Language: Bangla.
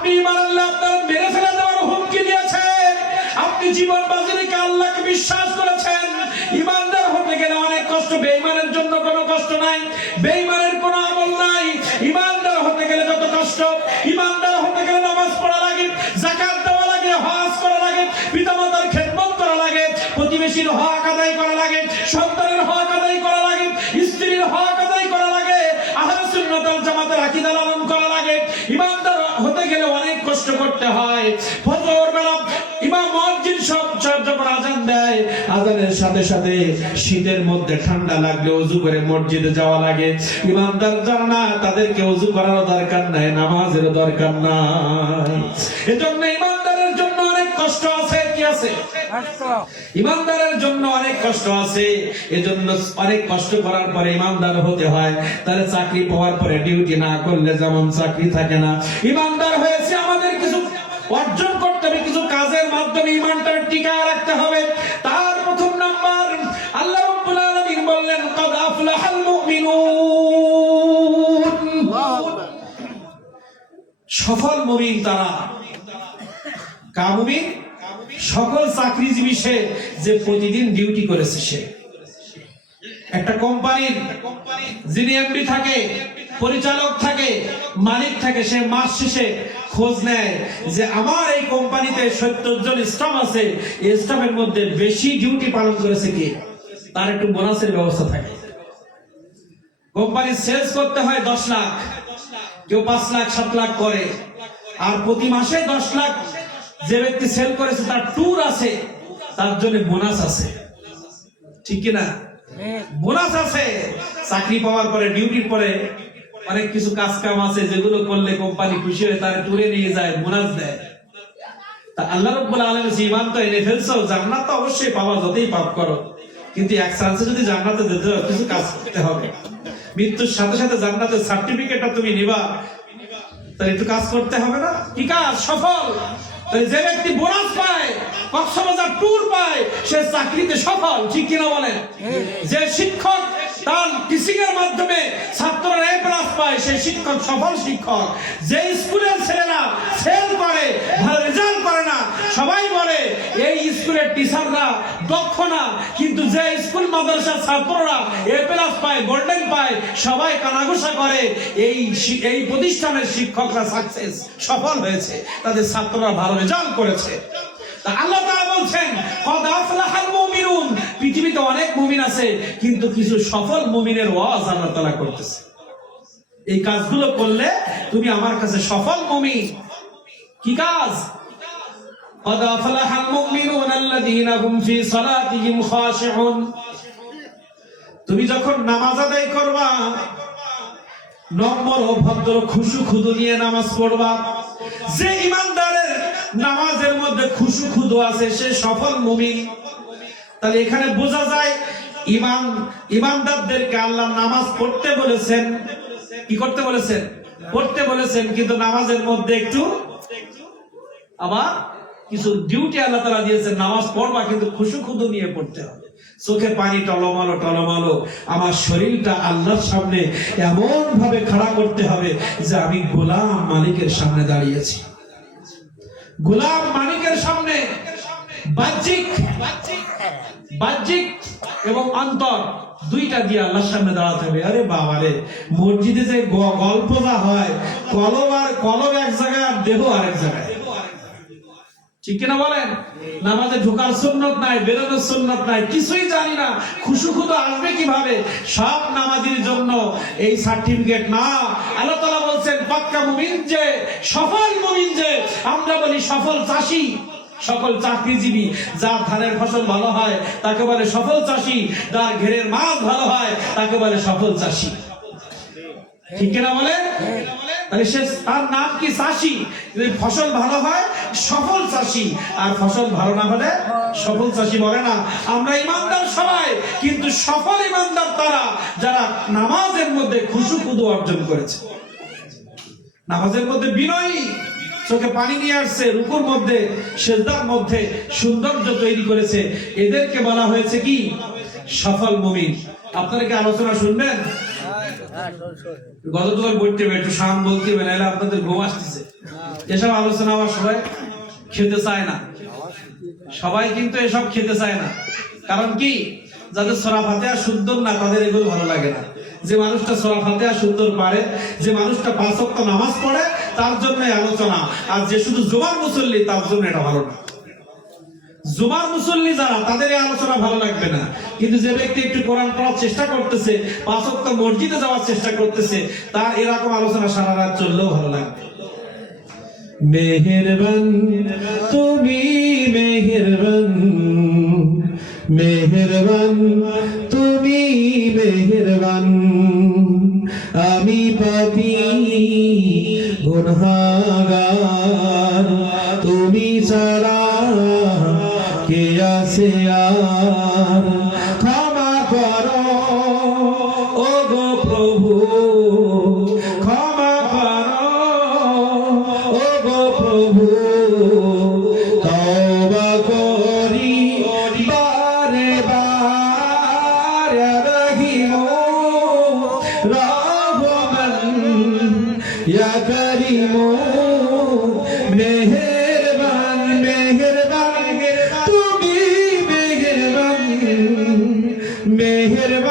আপনি ঈমান আনলে আপনার মেরে ফেলে দেওয়ার হুমকি দিয়েছেন। আপনি জীবন বাজি রেখে আল্লাহকে বিশ্বাস করেছেন। ঈমানদার হতে গেলে অনেক কষ্ট, বেঈমানের জন্য কোনো কষ্ট নাই, বেঈমানের কোনো আমল নাই। ঈমানদার হতে গেলে যত কষ্ট, ঈমানদার হতে গেলে নামাজ পড়া লাগে, যাকাত দেওয়া লাগে, হজ করা লাগে, পিতামাতার খেদমত করা লাগে, প্রতিবেশীর হক আদায় করা লাগে, সন্তানের হক আদায় করা লাগে, স্ত্রীর হক আদায় করা লাগে, আহলে সুন্নাত ওয়াল জামাতের আকীদা লালন করা লাগে। ঈমানদার হতে গেলে অনেক কষ্ট করতে হয়। ফজর বেলা ইমাম মুয়াজ্জিন সব যখন আযান দেয়, আযানের সাথে সাথে শীতের মধ্যে ঠান্ডা লাগলে ওযু করে মসজিদে যাওয়া লাগে। ঈমানদার যারা না, তাদেরকে ওযু করার দরকার নাই, নামাজের দরকার নাই। এজন্য ঈমানদারের জন্য অনেক কষ্ট আছে। কি আছে? ঈমানদারের জন্য অনেক কষ্ট আছে। এজন্য অনেক কষ্ট করার পরে ঈমানদার হতে হয়। তাহলে চাকরি পাওয়ার পরে ডিউটি না করলে যেমন চাকরি থাকে না, ঈমানদার হয়েছে আমাদের কিছু অর্জন করতে হবে, কিছু কাজের মাধ্যমে ঈমানটা টিকায় রাখতে হবে। তার প্রথম নাম্বার আল্লাহ রাব্বুল আলামিন বললেন, ক্বাদ আফলাহাল মুমিনুন। সফল মুমিন তারা। কা মুমিন? সকল চাকরিজীবী সে যে প্রতিদিন ডিউটি করেছে। সে একটা কোম্পানির যিনি এমডি থাকে, পরিচালক থাকে, মালিক থাকে, সে মাস শেষে খোঁজ নেয় যে আমার এই কোম্পানিতে 70 জন স্টাফ আছে, এই স্টাফের মধ্যে বেশি ডিউটি পালন করেছে কে, তার একটু বোনাসের ব্যবস্থা থাকে। কোম্পানি সেলস করতে হয় 10 লাখ, কেউ 5 লাখ 7 লাখ করে, আর প্রতি মাসে 10 লাখ যে ব্যক্তি সেল করেছে তার ট্যুর আছে, তার জন্য বোনাস আছে। ঠিক কি না? বোনাস আছে। চাকরি পাওয়ার পরে, ডিউটির পরে অনেক কিছু কাজ কাম আছে যেগুলো করলে কোম্পানি খুশি হয়ে তার ট্যুরে নিয়ে যায়, বোনাস দেয়। তা আল্লাহ রাব্বুল আলামিন ঈমান তো এনে ফেলছো, জান্নাত তো অবশ্যই পাওয়া, যতই পাপ করো, কিন্তু এক চান্সে যদি জান্নাতে যেতে হয় কিছু কাজ করতে হবে। মৃত্যুর সাথে সাথে জান্নাতের সার্টিফিকেটটা তুমি নিবা, তাহলে একটু কাজ করতে হবে না? কি কাজ? সফল। যে ব্যক্তি বোনাস পায়, কক্সবাজার ট্যুর পায়, সে চাকরিতে সফল। ঠিক কিনা বলেন? যে শিক্ষক তার টিচিং এর মাধ্যমে ছাত্ররা এ প্লাস পায়, সেই শিক্ষক সফল শিক্ষক। যে স্কুলের ছেলেরা ফেল করে, ভালো রেজাল্ট করে না, সবাই বলে এই স্কুলের টিচাররা দক্ষ না, কিন্তু যে স্কুল মাদ্রাসার ছাত্ররা এ প্লাস পায়, গোল্ডেন পায়, সবাই কানাঘুষা করে এই প্রতিষ্ঠানের শিক্ষকরা সাকসেস, সফল হয়েছে, তাদের ছাত্ররা ভালো রেজাল্ট করেছে। আল্লাহ তাআলা বলছেন, ক্বাদ আফলাহাল মুমিনুন। পৃথিবীতে অনেক মুমিন আছে, কিন্তু কিছু সফল মুমিনের ওয়াজ আল্লাহ তাআলা করতেছে। এই কাজগুলো করলে তুমি আমার কাছে সফল মুমিন। কি কাজ? ক্বাদ আফলাহাল মুমিনুন আল্লাযীনা হুম ফি সালাতিহিম খাশিউন। তুমি যখন নামাজ আদায় করবা, নম্র ও ভদ্র খুশু খুদু নিয়ে নামাজ পড়বা। যে ঈমানদারের নামাজের মধ্যে খুশু খুদু আছে, সে সফল মুমিন। তাহলে এখানে বোঝা যায় ঈমানদারদেরকে আল্লাহ নামাজ পড়তে বলেছেন। কি করতে বলেছেন? পড়তে বলেছেন, কিন্তু নামাজের মধ্যে একটু আবার কিছু ডিউটি আল্লাহ তাআলা দিয়েছেন। নামাজ পড়বা, কিন্তু খুশু খুদু নিয়ে পড়তে হবে। চোখে পানি টলমলো টলমলো, আমার শরীরটা আল্লাহর সামনে এমন ভাবে খাড়া করতে হবে যে আমি গোলাম মালিকের সামনে দাঁড়িয়েছি। গোলাম মালিকের সামনে বাহ্যিক এবং অন্তর দুইটা দিয়ে আল্লাহর সামনে দাঁড়াতে হবে। আরে বাবা রে, মসজিদে যে গল্পটা হয়, কলব এক জায়গায় আর দেহ আরেক জায়গায়। ঠিক কিনা বলেন? নামাজে ঢোকার সুন্নত নাই, বেরোনোর সুন্নত নাই, কিছুই জানি না, খুশু খুদু আসবে কিভাবে? সব নামাজীর জন্য এই সার্টিফিকেট না। আল্লাহ তাআলা বলছেন, পাক্কা মুমিন যে, সফল মুমিন যে, আমরা বলি সফল চাষী, সকল চাকরিজীবী, যার ধানের ফসল ভালো হয় তাকে বলে সফল চাষী, যার ঘেরের মাছ ভালো হয় তাকে বলে সফল চাষী। ঠিক কিনা বলেন? তাহলে সে, তার নাম কি? চাষী। ফসল ভালো হয় সফল চাষী, আর ফসল ভালো না হলে সফল চাষী বলে না। আমরা ঈমানদার সবাই, কিন্তু সফল ঈমানদার তারা যারা নামাজের মধ্যে খুশু খুদু অর্জন করেছে, নামাজের মধ্যে বিনয়ী, চোখে পানি নিয়ে আসছে, রুকুর মধ্যে সিজদার মধ্যে সৌন্দর্য তৈরি করেছে, এদেরকে বলা হয়েছে কি? সফল মুমিন। আপনারা কি আলোচনা শুনবেন? গতকাল বলতে হবে, একটু শাম বলতে হবে, নাহলে আপনাদের ঘুম আসতেছে। এসব আলোচনা আমার সবাই খেতে চায় না, সবাই কিন্তু এসব খেতে চায় না। কারণ কি, যাদের সূরা ফাতিহা সুন্দর না তাদের এগুলো ভালো লাগে না। যে মানুষটা সূরা ফাতিহা সুন্দর পারে, যে মানুষটা 5 ওয়াক্ত নামাজ পড়ে, তার জন্য আলোচনা। আর যে শুধু জুমার মুসল্লি, তার জন্য এটা ভালো না। জুমার মুসল্লি যারা, তাদের এই আলোচনা ভালো লাগবে না। কিন্তু যে ব্যক্তি একটু কোরআন পড়ার চেষ্টা করতেছে, 5 ওয়াক্ত মসজিদে যাওয়ার চেষ্টা করতেছে, তার এরকম আলোচনা সারা রাত চললেও ভালো লাগবে। মেহেরবান তুমি, মেহেরবান, মেহেরবান তুমি, মেহেরবান, আমি পাপী গুনাহগার, তুমি ছাড়া কে আছে আর, ক্ষমা করো ও গো প্রভু, ক্ষমা করো ও গো প্রভু, তওবা করি বারে বার, রহিম রহমান ইয়া করিম, মেহেরবান, মেহেরবান তুমি, মেহেরবান, মেহেরবান